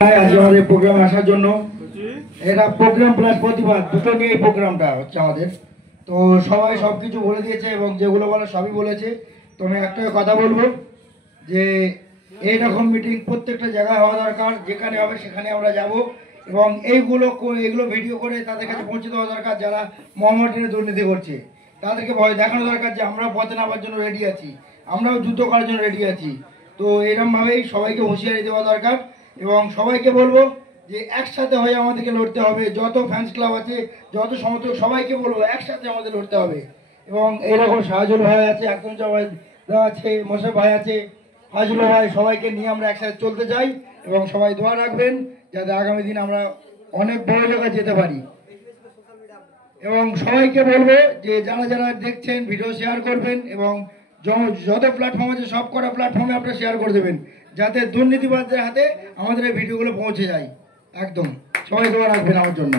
আজ আমাদের প্রোগ্রামে আসার জন্য এটা প্রোগ্রাম প্লাস প্রতিবাদ দুটো নিয়ে এই প্রোগ্রামটা হচ্ছে আমাদের। তো সবাই সব কিছু বলে দিয়েছে এবং যেগুলো বলে সবই বলেছে। তো আমি একটাই কথা বলবো যে এইরকম মিটিং প্রত্যেকটা জায়গায় হওয়া দরকার, যেখানে হবে সেখানে আমরা যাব এবং এগুলো ভিডিও করে তাদের কাছে পৌঁছে দেওয়া দরকার। যারা মহামারীতে দুর্নীতি করছে তাদেরকে ভয় দেখানো দরকার যে আমরাও পথে নামার জন্য রেডি আছি, আমরাও যুদ্ধ করার জন্য রেডি আছি। তো এরকমভাবেই সবাইকে হুঁশিয়ারি দেওয়া দরকার এবং সবাইকে বলবো যে একসাথে হয়ে আমাদেরকে লড়তে হবে। যত ফ্যান্স ক্লাব আছে, যত সমর্থক, সবাইকে বলবো একসাথে আমাদের লড়তে হবে। এবং এইরকম শাহজুল ভাই আছে, একদম সবাই আছে, মোশারফ ভাই আছে, ফাজুল ভাই, সবাইকে নিয়ে আমরা একসাথে চলতে চাই এবং সবাই দোয়া রাখবেন যাতে আগামী দিন আমরা অনেক বড় জায়গায় যেতে পারি। এবং সবাইকে বলবো যে যারা যারা দেখছেন ভিডিও শেয়ার করবেন এবং যত প্ল্যাটফর্ম আছে সব কটা প্ল্যাটফর্মে আপনারা শেয়ার করে দেবেন যাতে দুর্নীতিবাজদের হাতে আমাদের এই ভিডিওগুলো পৌঁছে যায়। একদম সবাই দোয়া রাখবেন আমার জন্য।